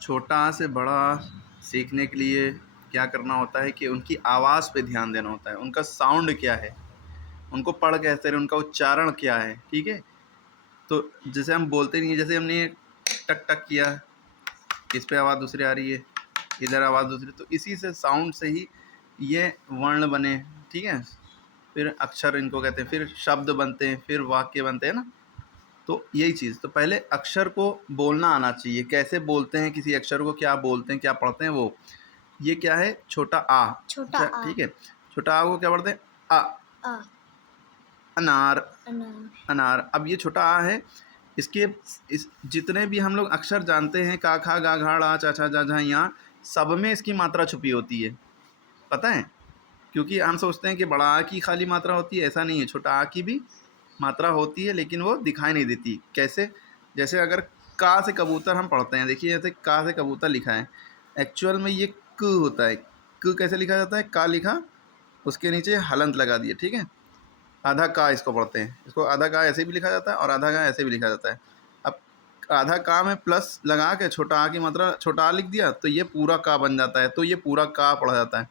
छोटा आ से बड़ा सीखने के लिए क्या करना होता है कि उनकी आवाज़ पे ध्यान देना होता है, उनका साउंड क्या है, उनको पढ़ कैसे रहे, उनका उच्चारण क्या है, ठीक है। तो जैसे हम बोलते नहीं है, जैसे हमने टक टक किया, इस पे आवाज़ दूसरी आ रही है, इधर आवाज़ दूसरी, तो इसी से साउंड से ही ये वर्ण बने, ठीक है। फिर अक्षर इनको कहते हैं, फिर शब्द बनते हैं, फिर वाक्य बनते हैं ना। तो यही चीज़, तो पहले अक्षर को बोलना आना चाहिए, कैसे बोलते हैं किसी अक्षर को, क्या बोलते हैं, क्या पढ़ते हैं वो। ये क्या है, छोटा आ, छोटा अच्छा आ। ठीक है। छोटा आ को क्या पढ़ते हैं, आ। आ। अनार, अनार। अनार। अब ये छोटा आ है, इसके इस जितने भी हम लोग अक्षर जानते हैं, का खा गा घा ड़ा चा छा जा झा या, सब में इसकी मात्रा छुपी होती है, पता है। क्योंकि हम सोचते हैं कि बड़ा आ की खाली मात्रा होती है, ऐसा नहीं है, छोटा आ की भी मात्रा होती है, लेकिन वो दिखाई नहीं देती। कैसे, जैसे अगर का से कबूतर हम पढ़ते हैं, देखिए जैसे का से कबूतर लिखा है, एक्चुअल में ये क होता है। क कैसे लिखा जाता है, का लिखा, उसके नीचे हलंत लगा दिए, ठीक है। आधा का इसको पढ़ते हैं, इसको आधा का ऐसे भी लिखा जाता है और आधा का ऐसे भी लिखा जाता है। अब आधा का में प्लस लगा के छोटा आ की मात्रा छोटा आ लिख दिया, तो ये पूरा का बन जाता है, तो ये पूरा का पढ़ा जाता है,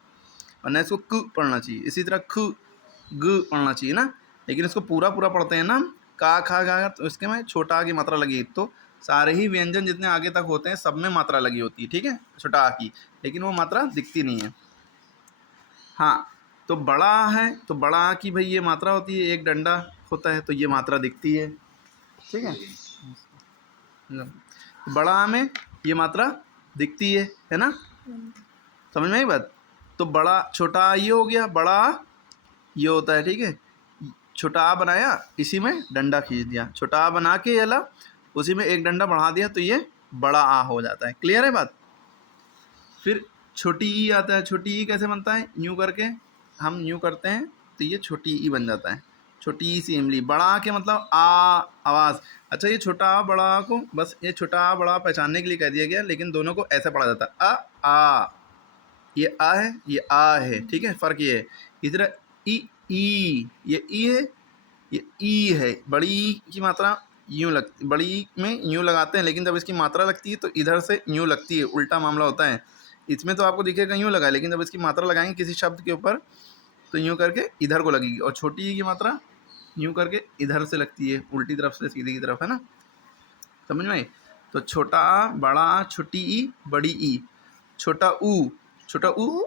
वरना इसको क पढ़ना चाहिए। इसी तरह ख ग पढ़ना चाहिए ना, लेकिन इसको पूरा पूरा पढ़ते हैं ना, का खा गा, तो इसके में छोटा आ की मात्रा लगी। तो सारे ही व्यंजन जितने आगे तक होते हैं सब में मात्रा लगी होती है, ठीक है, छोटा आ की, लेकिन वो मात्रा दिखती नहीं है। हाँ, तो बड़ा है, तो बड़ा आ की भाई ये मात्रा होती है, एक डंडा होता है, तो ये मात्रा दिखती है, ठीक है। बड़ा आ में ये मात्रा दिखती है ना, समझ में आई बात। तो बड़ा छोटा आ ये हो गया, बड़ा आ ये होता है, ठीक है। छोटा आ बनाया, इसी में डंडा खींच दिया, छोटा आ बना के ये उसी में एक डंडा बढ़ा दिया, तो ये बड़ा आ हो जाता है। क्लियर है बात। फिर छोटी ई आता है, छोटी ई कैसे बनता है, यूँ करके हम यूँ करते हैं, तो ये छोटी ई बन जाता है, छोटी ई सी इमली। बड़ा आ के मतलब आ, आवाज़। अच्छा, ये छोटा आ बड़ा आ को बस ये छोटा आ बड़ा आ पहचानने के लिए कह दिया गया, लेकिन दोनों को ऐसे पढ़ा जाता है, आ। ये आ है, ये आ है, ठीक है, फ़र्क ये है। इसी तरह ई, ये ई है, ये ई है। बड़ी ई की मात्रा यूँ लगती, बड़ी में यूँ लगाते हैं, लेकिन जब इसकी मात्रा लगती है तो इधर से यूँ लगती है, उल्टा मामला होता है। इसमें तो आपको दिखेगा यूँ लगा है, लेकिन जब इसकी मात्रा लगाएंगे किसी शब्द के ऊपर, तो यूँ करके इधर को लगेगी, और छोटी ई की मात्रा यूँ करके इधर से लगती है, उल्टी तरफ से सीधी की तरफ, है ना, समझ में आई। तो छोटा आ, बड़ा आ, छोटी ई, बड़ी ई। छोटा ऊ, छोटा ऊ,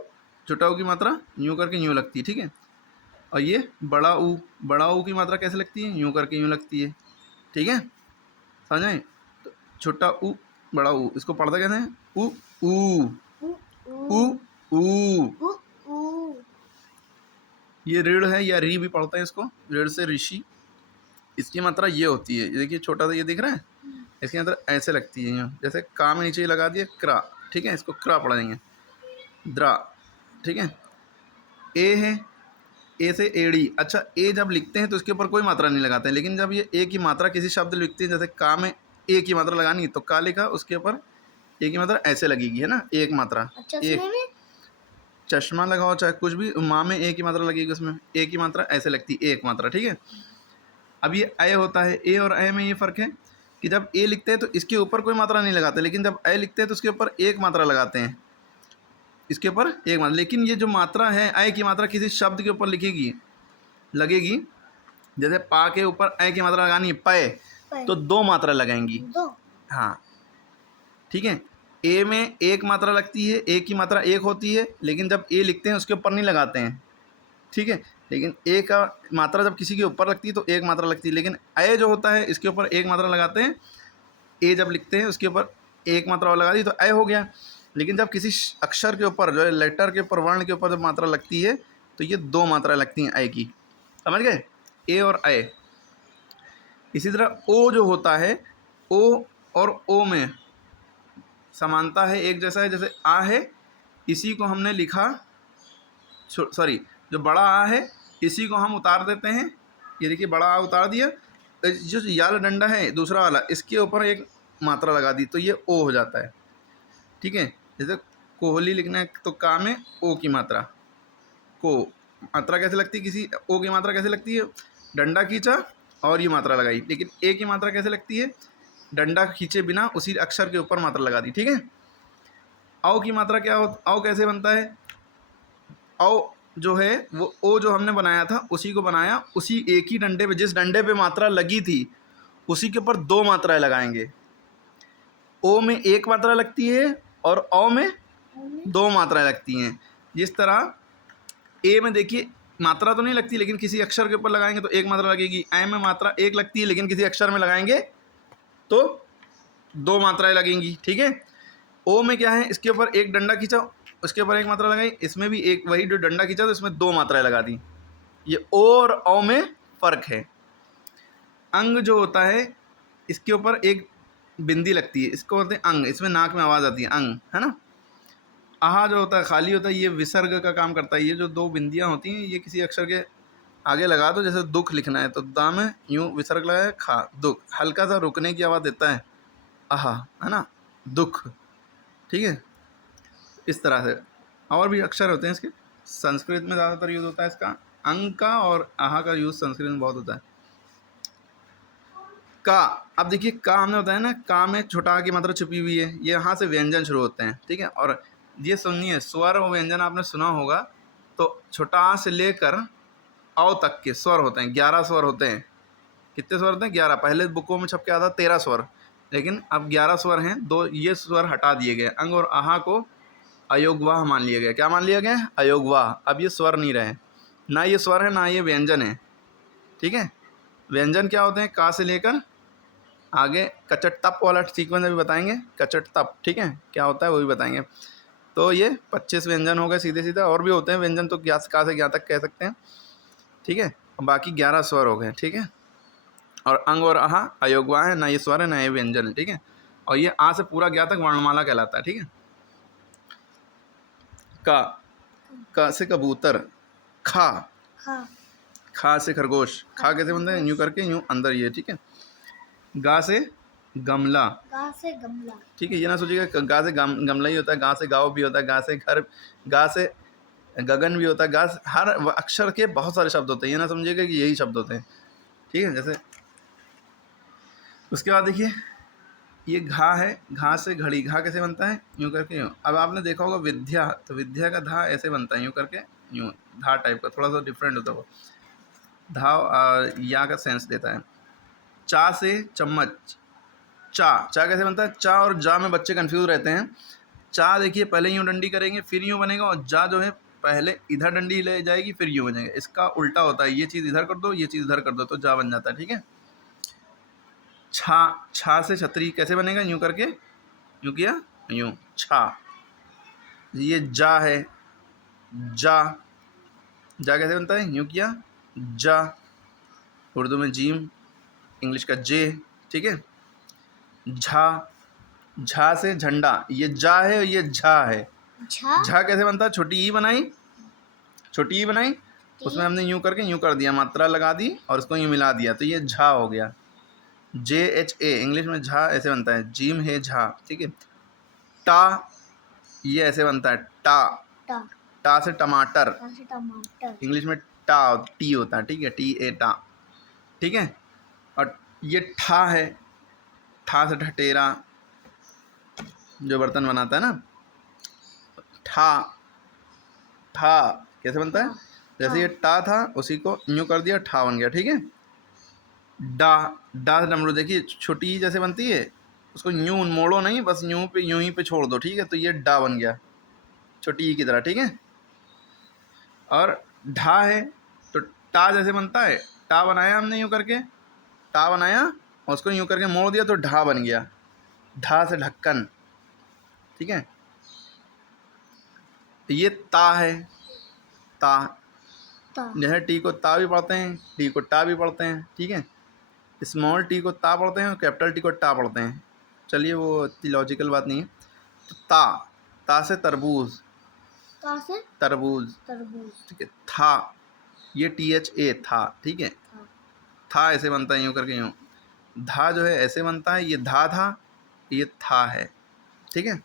छोटा ऊ की मात्रा यूँ करके यूँ लगती है, ठीक है। और ये बड़ा ऊ, बड़ा ऊ की मात्रा कैसे लगती है, यूँ करके यूँ लगती है, ठीक है, समझ में। तो छोटा ऊ, बड़ा ऊ, इसको पढ़ते कैसे हैं, ऊ ऊ ऊ ऊ। ये ऋण है, या री भी पढ़ते हैं इसको, ऋण से ऋषि। इसकी मात्रा ये होती है, ये देखिए छोटा सा ये दिख रहा है, इसकी मात्रा ऐसे लगती है, यूँ जैसे का में नीचे लगा दिया क्रा, ठीक है, इसको क्रा पढ़ेंगे, द्रा, ठीक है। ए है, ए से एड़ी। अच्छा, ए जब लिखते हैं तो इसके ऊपर कोई मात्रा नहीं लगाते हैं, लेकिन जब ये ए की मात्रा किसी शब्द लिखते हैं, जैसे का में ए की मात्रा लगानी, तो का लिखा, उसके ऊपर ए की मात्रा ऐसे लगेगी, है ना, एक मात्रा। एक चश्मा लगाओ चाहे कुछ भी, माँ में ए की मात्रा लगेगी, उसमें ए की मात्रा ऐसे लगती है, एक मात्रा, ठीक है। अब ये ए होता है, ए और ए में ये फ़र्क है कि जब ए लिखते हैं तो इसके ऊपर कोई मात्रा नहीं लगाते, लेकिन जब ए लिखते हैं तो उसके ऊपर एक मात्रा लगाते हैं, इसके ऊपर एक मात्रा। लेकिन ये जो मात्रा है, ए की मात्रा किसी शब्द के ऊपर लिखेगी, लगेगी, जैसे पा के ऊपर ए की मात्रा लगानी है, पय, तो दो मात्रा लगाएंगी, हाँ, ठीक है। ए में एक मात्रा लगती है, ए की मात्रा एक होती है, लेकिन जब ए लिखते हैं उसके ऊपर नहीं लगाते हैं, ठीक है। लेकिन ए का मात्रा जब किसी के ऊपर लगती है तो एक मात्रा लगती है, लेकिन ए जो होता है इसके ऊपर एक मात्रा लगाते हैं। ए जब लिखते हैं उसके ऊपर एक मात्रा और लगा दी तो ए हो गया। लेकिन जब किसी अक्षर के ऊपर, जो है लेटर के ऊपर, वर्ण के ऊपर जब मात्रा लगती है, तो ये दो मात्रा लगती हैं ए की, समझ गए, ए और ए। इसी तरह ओ जो होता है, ओ और ओ में समानता है, एक जैसा है। जैसे आ है, इसी को हमने लिखा, सॉरी, जो बड़ा आ है इसी को हम उतार देते हैं, ये देखिए बड़ा आ उतार दिया, जो याल डंडा है दूसरा वाला, इसके ऊपर एक मात्रा लगा दी, तो ये ओ हो जाता है, ठीक है। जैसे कोहली लिखना है तो का में ओ की मात्रा, को मात्रा कैसे लगती है, किसी ओ की मात्रा कैसे लगती है, डंडा खींचा और ये मात्रा लगाई। लेकिन ए की मात्रा कैसे लगती है, डंडा खींचे बिना उसी अक्षर के ऊपर मात्रा लगा दी, ठीक है। औ की मात्रा क्या हो, औ कैसे बनता है, औ जो है वो ओ जो हमने बनाया था उसी को बनाया, उसी एक ही डंडे पे, जिस डंडे पे मात्रा लगी थी उसी के ऊपर दो मात्राएं लगाएंगे। ओ में एक मात्रा लगती है और औ में दो मात्राएं लगती हैं। जिस तरह ए में देखिए मात्रा तो नहीं लगती, लेकिन किसी अक्षर के ऊपर लगाएंगे तो एक मात्रा लगेगी। ए में मात्रा एक लगती है, लेकिन किसी अक्षर में लगाएंगे तो दो मात्राएं लगेंगी, ठीक है। ओ में क्या है, इसके ऊपर एक डंडा खींचा, उसके ऊपर एक मात्रा लगाई, इसमें भी एक वही जो डंडा खींचा तो इसमें दो मात्राएं लगा दी। ये ओ और औ में फ़र्क है। अंग जो होता है इसके ऊपर एक बिंदी लगती है, इसको बोलते हैं अंग, इसमें नाक में आवाज़ आती है, अंग, है ना। आहा जो होता है खाली होता है, ये विसर्ग का काम करता है। ये जो दो बिंदियाँ होती हैं ये किसी अक्षर के आगे लगा दो, जैसे दुख लिखना है तो दा में यूँ विसर्ग लगाया, खा दुख, हल्का सा रुकने की आवाज़ देता है, आहा, है ना, दुख, ठीक है। इस तरह से और भी अक्षर होते हैं इसके, संस्कृत में ज़्यादातर यूज़ होता है इसका, अंग का और आहा का यूज़ संस्कृत में बहुत होता है। का, अब देखिए का हमने बताया ना, का में छोटा आ की मात्रा छुपी हुई है, ये यहाँ से व्यंजन शुरू होते हैं, ठीक है। और ये सुनिए, स्वर और व्यंजन आपने सुना होगा, तो छोटा आ से लेकर औ तक के स्वर होते हैं, 11 स्वर होते हैं। कितने स्वर होते हैं? 11। पहले बुकों में छप के आता 13 स्वर, लेकिन अब 11 स्वर हैं। दो ये स्वर हटा दिए गए, अंग और आहा को अयोगवाह मान लिया गया। क्या मान लिया गया? अयोगवाह। अब ये स्वर नहीं रहे, ना ये स्वर है ना ये व्यंजन है, ठीक है। व्यंजन क्या होते हैं? का से लेकर आगे कचट तप वाला सीक्वेंस अभी बताएंगे, कचट तप, ठीक है, क्या होता है वो भी बताएंगे। तो ये 25 व्यंजन हो गए सीधे सीधे, और भी होते हैं व्यंजन, तो क्या का से क्या तक कह सकते हैं, ठीक है। बाकी 11 स्वर हो गए, ठीक है। और अंग और आहा अयोगवाह है, ना ये स्वर है ना ये व्यंजन है, ठीक है। और ये आ से पूरा ज्ञा तक वर्णमाला कहलाता है, ठीक है। का से कबूतर, खा, खा से खरगोश, खा कैसे बनता है? यूँ करके यूँ अंदर ये, ठीक है। गा से गमला, ठीक है। ये ना सोचिएगा गा से गमला ही होता है, गा से गाँव भी होता है, गा से घर, गा से गगन भी होता है, गा से हर अक्षर के बहुत सारे शब्द होते हैं, ये ना समझिएगा कि यही शब्द होते हैं, ठीक है। जैसे उसके बाद देखिए ये घा है, घा से घड़ी, घा कैसे बनता है? यूँ करके यूँ। अब आपने देखा होगा विद्या, तो विद्या का धा ऐसे बनता है, यूँ करके यूँ, धा टाइप का, थोड़ा सा डिफरेंट होता है वो। धा या का सेंस देता है। चा से चम्मच, चा कैसे बनता है? चा और जा में बच्चे कंफ्यूज रहते हैं। चा देखिए पहले यूँ डंडी करेंगे फिर यूँ बनेगा, और जा जो है पहले इधर डंडी ले जाएगी फिर यूँ बनेगा। इसका उल्टा होता है, ये चीज़ इधर कर दो, ये चीज़ इधर कर दो, तो जा बन जाता है, ठीक है। छा से छतरी कैसे बनेगा? यूँ करके यूँ किया, यूँ, छा। ये जा है, जा कैसे बनता है? यूँ किया, जा। उर्दू में जीम, इंग्लिश का जे, ठीक है। झा से झंडा, ये जा है और ये झा है। झा कैसे बनता है? छोटी ई बनाई, उसमें हमने यूँ करके यूँ कर दिया, मात्रा लगा दी और उसको यूँ मिला दिया, तो ये झा हो गया। JHA इंग्लिश में झा ऐसे बनता है, जीम है झा, ठीक है। टा, ये ऐसे बनता है, टा से टमाटर, इंग्लिश में टी होता है, ठीक है, TA टा, ठीक है। और ये ठा है, ठा से ठटेरा, जो बर्तन बनाता है ना, ठा कैसे बनता है? जैसे ये टा था उसी को यूँ कर दिया, ठा बन गया, ठीक है। डा से डमरू, देखिए छोटी जैसे बनती है, उसको यूँ मोड़ो नहीं, बस यूँ ही पे छोड़ दो, ठीक है, तो ये डा बन गया, छोटी ई की तरह, ठीक है। और ढा है, तो टा जैसे बनता है, टा बनाया हमने यूँ करके, टा बनाया और उसको यूँ करके मोड़ दिया तो ढा बन गया। ढा से ढक्कन, ठीक है। ये ता है, ता, जैसे टी को ता भी पढ़ते हैं, टी को टा भी पढ़ते हैं, ठीक है। स्मॉल टी को ता पढ़ते हैं और कैपिटल टी को टा पढ़ते हैं। चलिए वो इतनी लॉजिकल बात नहीं है। तो ता से तरबूज, तरबूज, ठीक है। था, ये THA था, ठीक है। था ऐसे बनता है यूँ करके यूँ। धा जो है ऐसे बनता है, ये धा था, ये था है, ठीक है।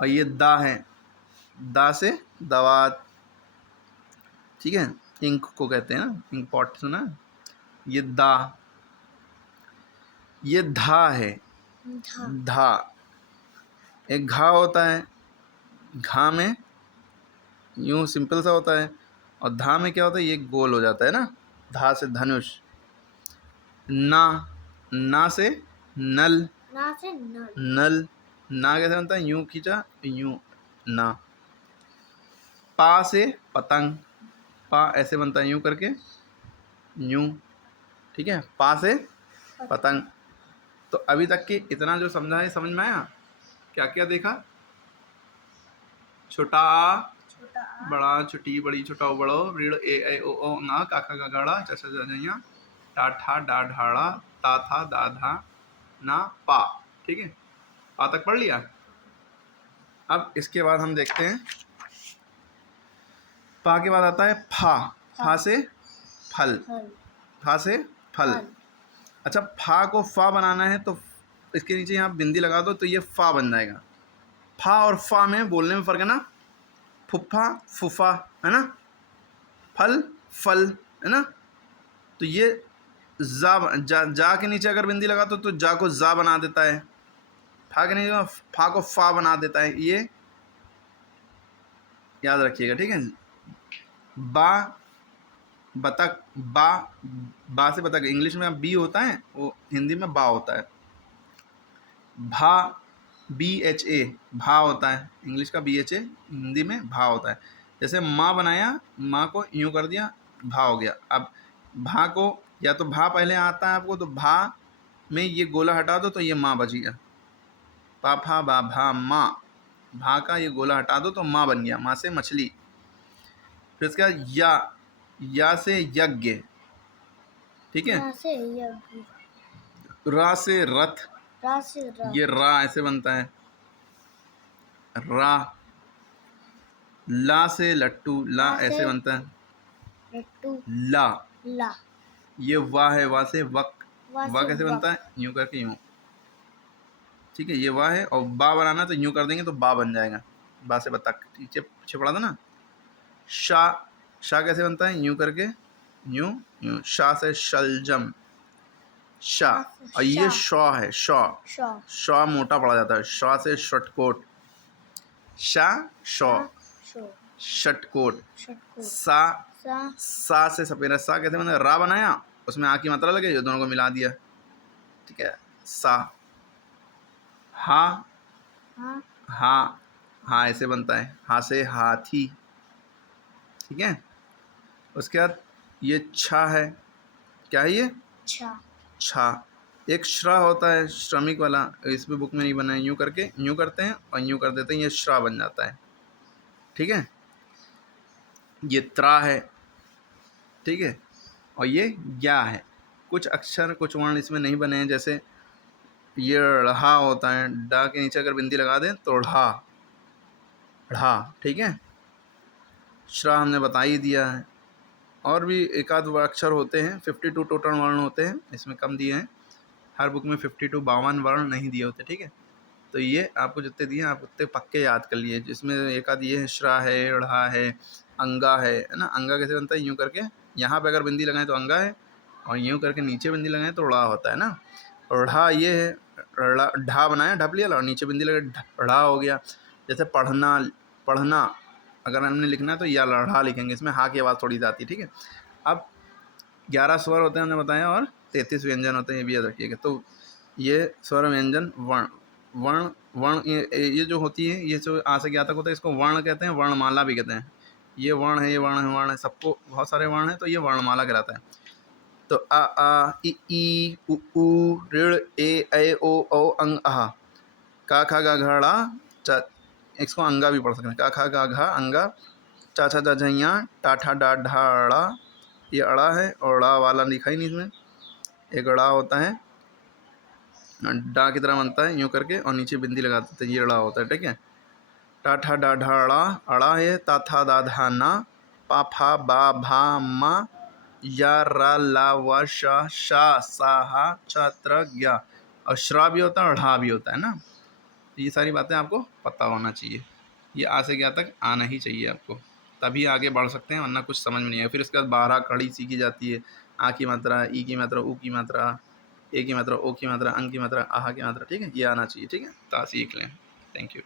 और ये दा है, दा से दवात, ठीक है, इंक को कहते हैं ना, इंक पॉट सुना। ये दा, ये धा है, धा। एक घा होता है, घा में यूं सिंपल सा होता है, और धा में क्या होता है, ये गोल हो जाता है ना, धा से धनुष। ना, ना से नल, ना से नल, नल, ना कैसे बनता है, यूं खींचा यूं, ना। पा से पतंग, पा ऐसे बनता है यूं करके, यूं, ठीक है, पा से पतंग। तो अभी तक के इतना जो समझा है, समझ में आया? क्या क्या देखा? छोटा आ, छोटा आ, बड़ा छोटी बड़ी छोटा बड़ो, ऋण ए ऐ ओ औ ना, काका का गड़ा, चचा जजैया, टा ठा डा ढाड़ा, ता था दा धा ना पा। ठीक है, पा तक पढ़ लिया। अब इसके बाद हम देखते हैं, पा के बाद आता है फा, फा से फल, फल, फा से फल। फल, अच्छा, फा को फा बनाना है तो इसके नीचे यहाँ बिंदी लगा दो तो ये फा बन जाएगा। फा और फा में बोलने में फ़र्क है ना, फुफ्फा फुफा है ना, फल फल है ना। तो ये जा के नीचे अगर बिंदी लगा तो जा को जा बना देता है, फा के नीचे फा को फा बना देता है, ये याद रखिएगा, ठीक है। बा बतख, बा से बतख, इंग्लिश में बी होता है, वो हिंदी में बा होता है। भा, BHA भा होता है, इंग्लिश का BHA हिंदी में भा होता है। जैसे माँ बनाया, माँ को यूं कर दिया, भा हो गया। अब भा को, या तो भा पहले आता है आपको, तो भा में ये गोला हटा दो तो ये माँ बच गया, पा फा बा भा माँ, भा का ये गोला हटा दो तो माँ बन गया, माँ से मछली। फिर इसके बाद या से यज्ञ, ठीक है। या से यज्ञ, रा से रथ, रा से रथ, ये रा ऐसे बनता है, रा। ला से लट्टू, ला ला से ऐसे बनता है, लट्टू, ला। ला, ये वाह है, वाह से वक, वा वाह से कैसे वक, बनता है, यूं करके यूं, ठीक है। ये वाह है, और बा बनाना तो यूं कर देंगे तो बा बन जाएगा, बा से बतख, पीछे पीछे पड़ा था ना। शा, शा कैसे बनता है, यूं करके यूं यूं, शा से शलजम, शा। और ये शॉ है, शॉ, शॉ, शॉ मोटा पड़ा जाता है, शॉ से शटकोट, शा शॉ, शो, शटकोट। षटकोट, सा, सा, सा से सपेरा, सा कैसे बना, रा बनाया, उसमें आ की मात्रा लगे, ये दोनों को मिला दिया, ठीक है, सा। हा, हा, हा, हा ऐसे बनता है, हा से हाथी, ठीक है। उसके बाद ये छा है, क्या है ये, छा, छा। एक श्रा होता है श्रमिक वाला, इस पे बुक में नहीं बना है, यूं करके यूं करते हैं और यूं कर देते हैं, ये श्रा बन जाता है, ठीक है। ये त्रा है, ठीक है, और ये ज्ञा है। कुछ अक्षर कुछ वर्ण इसमें नहीं बने हैं, जैसे ये ढ़ा होता है, डा के नीचे अगर बिंदी लगा दें तो ढ़ा, ढ़ा, ठीक है। श्रा हमने बता ही दिया है। और भी एक आध अक्षर होते हैं, 52 टोटल वर्ण होते हैं, इसमें कम दिए हैं, हर बुक में 52 52 वर्ण नहीं दिए होते, ठीक है। तो ये आपको जितने दिए हैं आप उतने पक्के याद कर लिए, जिसमें एक आध ये है, श्रा है, ढ़ा है, अंगा है ना। अंगा कैसे बनता है, यूं करके यहाँ पे अगर बिंदी लगाएं तो अंगा है, और यूं करके नीचे बिंदी लगाएं तो ढ़ा होता है ना। और ढ़ा ये है, ढा बनाया, ढप लिया और नीचे बिंदी लगा, ढ़ा हो गया। जैसे पढ़ना, पढ़ना अगर हमने लिखना है तो या लढ़ा लिखेंगे, इसमें हा की आवाज़ थोड़ी सी आती है, ठीक है। अब 11 स्वर होते हैं हमने बताया, और 33 व्यंजन होते हैं, ये भी याद रखिएगा। तो ये स्वर व्यंजन वर्ण, वर्ण वर्ण ये जो होती है, ये जो आ से ज्ञा तक होता है, इसको वर्ण कहते हैं, वर्णमाला भी कहते हैं। ये वर्ण है, ये वर्ण है, वर्ण है, सबको बहुत सारे वर्ण हैं, तो ये वर्णमाला कहलाता है। तो आ ई उ ऋण ए ऐ ओ औ अंग अहा, का खा गा घड़ा चा, इसको अंगा भी पढ़ सकते हैं, का खा गा घा अंगा, चा छा जा झैया, टा ठा डा ढाड़ा, ये अड़ा है, और अड़ा वाला लिखा ही नहीं इसमें, एक अड़ा होता है, डा की तरह बनता है यूं करके, और नीचे बिंदी लगा देते हैं, ये अड़ा होता है, ठीक है। टा ठा डा ढाड़ा, अड़ा है, ता था दा धा ना, पा फा बा भा मा, या रा ला वा शा शा सा हा छा त्र ज्ञा, और श्रा भी होता है और ढा भी होता है ना। ये सारी बातें आपको पता होना चाहिए, ये आ से ज्ञा तक आना ही चाहिए आपको, तभी आगे बढ़ सकते हैं, वरना कुछ समझ में नहीं आएगा। फिर इसके बाद 12 कड़ी सीखी जाती है, आ की मात्रा, ई की मात्रा, ऊ की मात्रा, ए की मात्रा, ओ की मात्रा, अंग की मात्रा, आहा की मात्रा, ठीक है, ये आना चाहिए, ठीक है। तो सीख लें। Thank you.